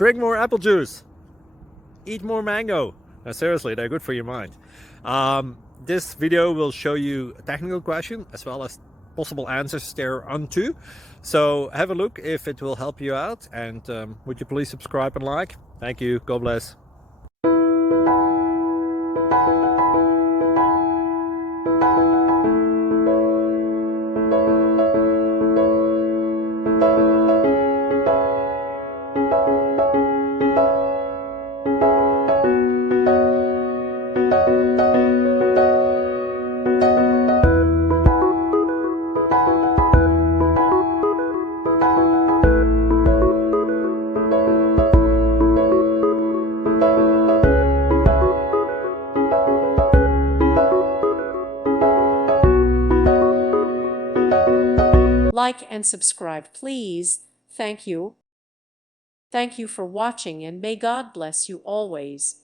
Drink more apple juice. Eat more mango. Now, seriously, they're good for your mind. This video will show you a technical question as well as possible answers thereunto. So have a look if it will help you out, and would you please subscribe and like? Thank you. God bless. Like and subscribe, please. Thank you. Thank you for watching, and may God bless you always.